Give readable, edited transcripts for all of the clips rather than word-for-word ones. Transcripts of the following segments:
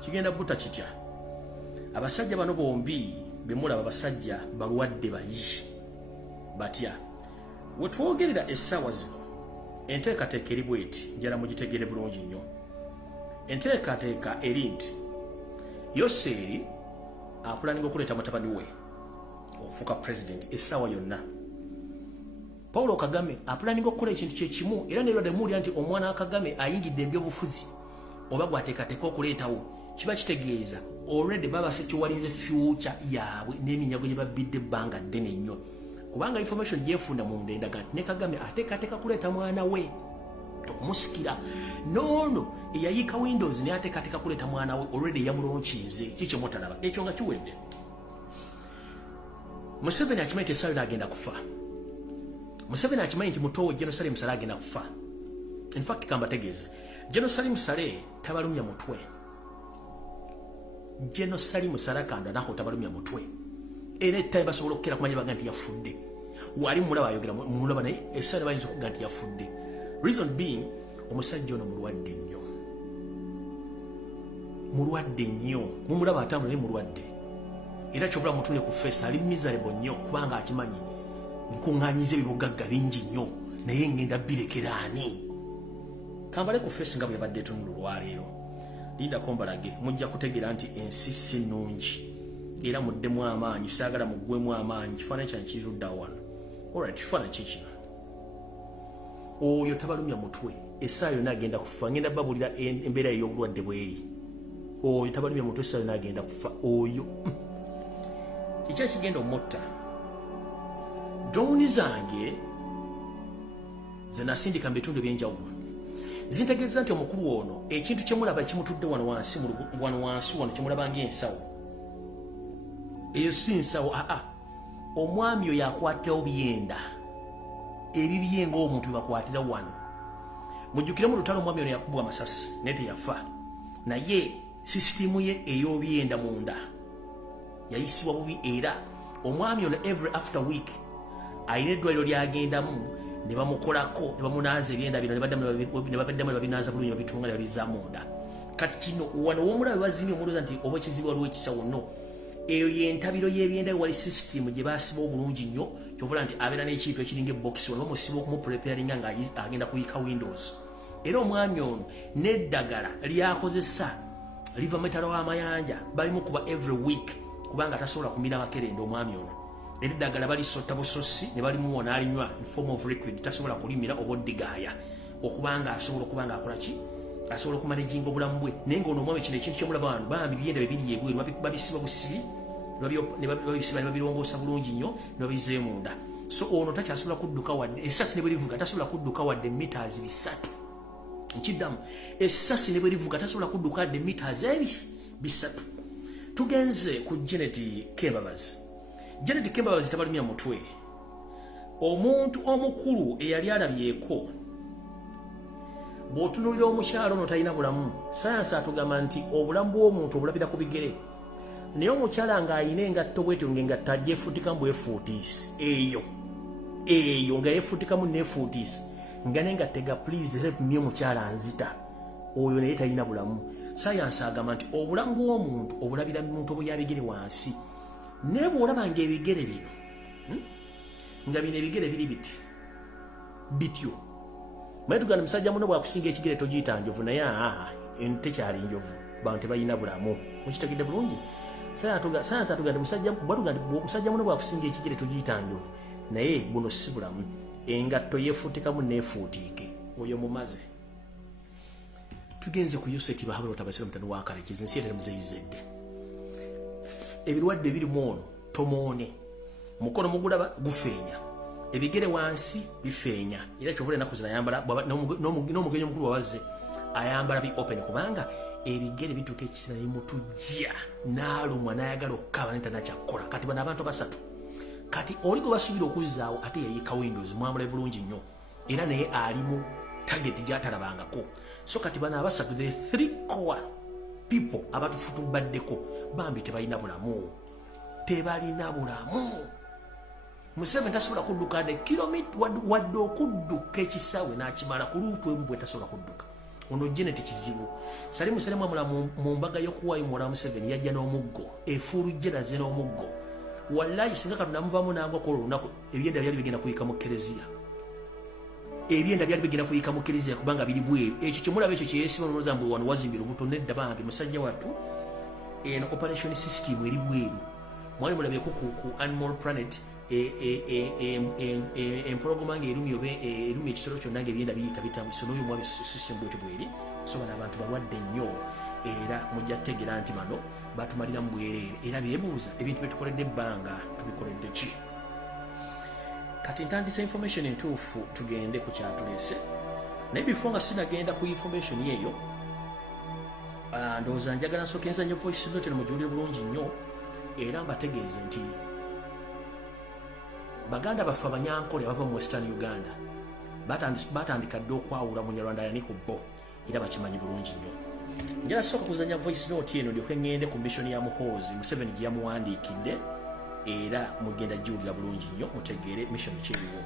kigenda butta kitya abasajja bano bombi bemulaba abasajja balwadde bayi batya wetwogerera essaawa zino enteekateeka eri bweti njala mugitegere bulungi nnyo enteekateeka eri nti Yoseeri apulaninga okuleeta mutabani we ofuuka president essaawa yonna Paulo Kagame apulaninga okukola ekintu kyekimu era nerwadde muwulira nti omwana wa Kagame ayingidde ebyobufuzi oba gwateekateeka okuleetawo kiba kitegeeza already baba sekiwalinze future yaabwe n'eminyago gye babbidde ebbanga ddene nnyo kubanga information gyefunda mu ndendaga ne Kagame ateekateeka kuleeta mwana we okumusikira nono eyayiika Windows ne ateekateeka kuleeta mwana we already yamulonkize kikyemutalaba ekyo nga kiwedde Museveni akimanyi nti essaawa agenda kufa Museveni akimanyi nti muto we General Salim Saleh agenda kufa in fact kambategeeze General Salim Saleh tabalumya mutwe General Salim Saleh kanda naho tabalumya mutwe era ettayi basobola okukera kumanya baga nti yafudde wali mulaba ayogera mulaba naye essaawa bayinza okuga nti yafudde reason being omusajja ono mulwadde nnyo mumulaba atambula naye mulwadde era kyobula mutune ku face ali miserable nnyo kubanga akimanyi nkuŋŋaanyiza ebibugagga bingi nnyo naye ngenda birekera ani kambale ku face nga bwe yabadde etunula olwaleero lindako mbalage mujja kutegeera nti ensi si nnungi era muddemu amaanyi saagala muggwemu amaanyi kifaananyi kyange kirudda wano alright kifaananyi kikino oyo tabalumya mutwe essaawa yonna agenda kufa ngenda babulira embeera ey'obulwadde bweri oyo tabalumya mutwe essaawa yonna agenda kufa oyo kiki ekigenda omotta droni zange ze nasindika mu bitundu ebyenjawulo zintegeeza nti omukulu ono ekintu kyemulaba kimutudde wano wansi wano kyemulaba ng'ensawo eyo si nsawo omwami oyo akwatawo byenda ebibye ng'omuntu bebakwatira wano mujjukire mu lutalo omwami ono yakubwa amasasi naye teyafa naye sisitimu ye ey'obyenda munda yayisibwa bubi era omwami ono every after week ayina eddwaliro lyagendamu ne bamukolako ne bamunaaza ebyenda bino ne baddamu ne babinaaza bulungi babitunga ne babizza munda kati kino wano womulaba bazimye omulooza nti oba ekizibu waliwo ekisawo no eyo yentabiro y'ebyenda wali system gye basiba obulungi nnyo kyovula nti abeera n'ekintu ekiringa ebox wano bamusiba okumupreparinga ng'agenda kuyika Windows era omwami ono n'eddagala lyakozesa liva metalo w'amayanja balimukuba every week kubanga tasobola kumira makerenda omwami ono era eddagala balisota busosi ne balimuwona alinywa in form of liquid tasobola kulimira oba oddigaaya okubanga asobola okubanga akola ki asobola okumanejinga obulamu bwe naye ng'ono omwami kino ekintu kyemulaba wano bambi byenda bibiri ebweru babisiba busibi ne babisiba ne babirongoosa bulungi nnyo ne babizze munda so ono takyasobola kudduka wadde essasi ne bwe livuga tasobola kudduka wadde meters 3 nkiddamu essasi ne bwe livuga tasobola kudduka wadde meters 3 tugenze ku Janet Kembabazi tabalumya mutwe omuntu omukulu eyali alabyeko bw'otunuulira omukyalo ono talina bulamu sayansi atugamba nti obulamu bw'omuntu obulabira ku bigere naye omukyala ng'ayina engatto bwetyo ng'engatto agyefuutikamu bwefuutiisi eyo nga yefuutikamu neefuutiisi nga n'engatto ega please help me omukyala nzita oyo naye talina bulamu sayansi agamba nti obulamu bw'omuntu obulabira mu muntu obuyabigere wansi naye bw'olaba ng'ebigere bino nga bino ebigere biri bityo maye tugana musajja muno bwakusinga ekigere togiyita njovu naye tekyali njovu bantu tebalina bulamu mukitegedde bulungi sayansi atuganda musajja muno bwakusinga ekigere togiyita njovu naye buno si bulamu engatto yefuutikamu neefuutiike oyo mumaze tugenze ku Yoseti bahabula otabasira mutano wakale kizinsi yetera muzeyizedde ebirwadde birimu ono tomoone mukono mugulaba gufeenya ebigere wansi bifeenya era kyovula ennaku zino ayambala n'omugenyi omukulu wawazze ayambala bi open kubanga ebigere bituuka ekisira nemutujja n'alumwa n'ayagala okukaba naye tanakyakola kati bano abantu basatu kati oli gwe basuubira okuzzaawo ate yayiika Windows mwamulabe bulungi nnyo era naye alimu target gy'atalabangako so kati bano abasatu the 3 core people abatufutubaddeko bambi tebalina bulamu Museveni tasobola kudduka de kilomita wadde okudduka ekisawe n'akimala ku luutu emu bwe tasobola kudduka ono Janet kizibu Salim Saleh Muganda mu mbaga y'okuwaayo muwala wa Museveni yajja n'omuggo efuulujje naze n'omuggo wallahi singa Katonda muvaamu nango ko olunaku ebyenda byali bigenda kuyika mu kereziya kubanga biri bweru ekyo kyemulaba ekyo kyeyesiba noloza mbwe wano wazimbira obuto nedda bambi musajja wattu eno operation system eri bweru mwali mulabyeko ku Animal Planet empologoma ng'erumya oba erumya ekisolo kyonna ng'ebyenda biyika bitambuliso n'oyo mwabi system bwetyo bweri so bano abantu balwadde nnyo era mujja kutegeera nti bano batumaliramu bwereere era beebuuza ebintu byetukoledde ebbanga tubikoledde ki kati ntandisa information entuufu tugende ku kyatuleese naye before nga sinagenda ku information yeeyo ndowooza njagala nsookenza nnyo voice note mugiwulire bulungi nnyo era mbategeeze nti baganda baffe abanyankole abava mu Western Uganda batandika dde okwawula munyarwanda yani ku bo era bakimanyi bulungi nnyo njala sooka kuzanya voice note eno ndyoke ngende ku mission ya Muhoozi Museveni gye yamuwandiikidde era mugenda giwulira bulungi nnyo mutegeere mission kyeriwo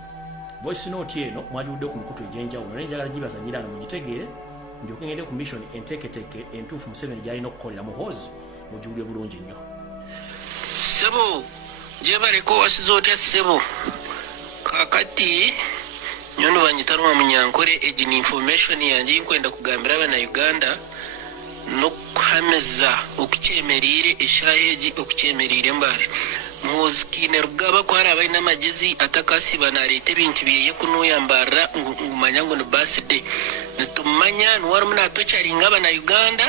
voice note eno mwagiwulidde ku mikutu egy'enjawulo naye njagala gibazanyira ano mugitegeere ndyoke ngende ku mission enteeketeeke entuufu Museveni gy'alina okukolera Muhoozi mugiwulire bulungi nnyo sebo jebareko wasizo otya sebo kakati nyono banyitarwa munyankore ejini information yanje inkwenda kugambira abana Uganda no kuhameza okucyemerire eshaheji okucyemerire mbare muzikine rugaba kwara abaina magezi atakasi banarete ibintu biye kunuyambara ngumanya ngo no birthday nitumanya nwari muna tocharinga abana Uganda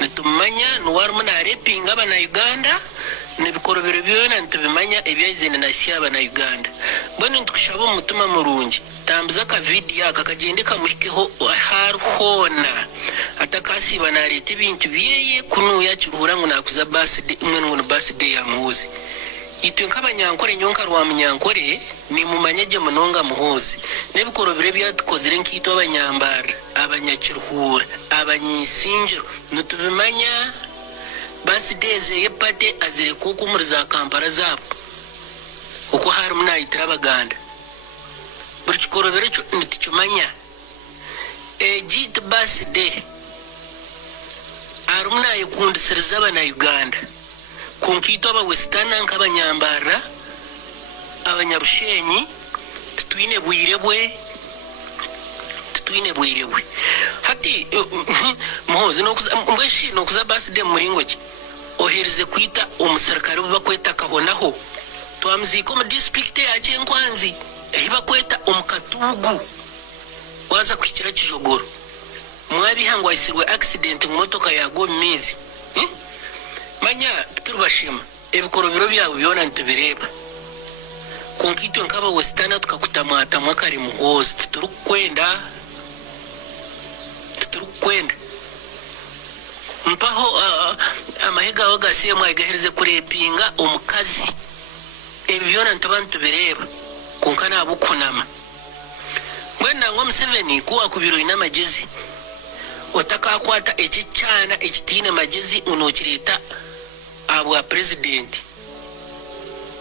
nitumanya nwari muna repinga abana Uganda nebikorobero byona ntubimanya ebyazine nasiyaba na Uganda bone ntukushaba mutuma murungi tambuza ka video akakagende kamuhikeho harhona atakasi banarete bintu byeye kunuya kiruhura ngo nakuza birthday ngo birthday ya Muhoozi itwe nk'abanyankore nyonka rwa munyankore ni mumanyeje munonga Muhoozi nebikorobero byatukozire nkito abanyambara abanyakiruhura abanyisinjiro ntubimanya birthdays yepate azire kuko muri za Kampala zabo uko hari munayitira abaganda buri kikorobero cyo nticyumanya ejit birthday arumna yikundisiriza abana Uganda kunkito aba Western nk'abanyambara abanyarushenyi tutwine bwirebwe hati Muhoozi no kuza birthday muringo ki oherize kwita umusirikare bakweta kahonaho twamziko mu district ya Chenkwanzi bakweta umukatugu waza kwikira kijogoro mwabihangwa isirwe accident mu motoka ya Gomizi manya turubashima ebikorobero byawe byona ntubireba kunkito nkaba Western tukakutamata mwakari Muhoozi turukwenda mpaho amahega wagasiye mwagaherize kurepinga omukazi ebyona ntabantu bireba kunkana abukunama mwena ngo Museveni kuwa kubiro ina magezi otakakwata ekicyana ekitine magezi unokireta abwa president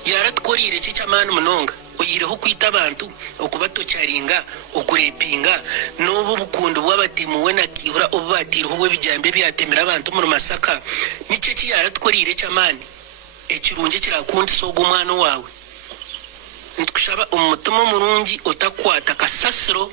yaratkorire cyamana munonga oyireho kwita abantu okubatocharinga okurepinga nobu bukundu bw'abatimu wena kibura obatiriho bwe bijambe byatemera abantu mu Masaka nice kiyaratkorire cyamani ekirunje kirakundi sogo umwana wawe ntikushaba umutumo murungi otakwata kasasiro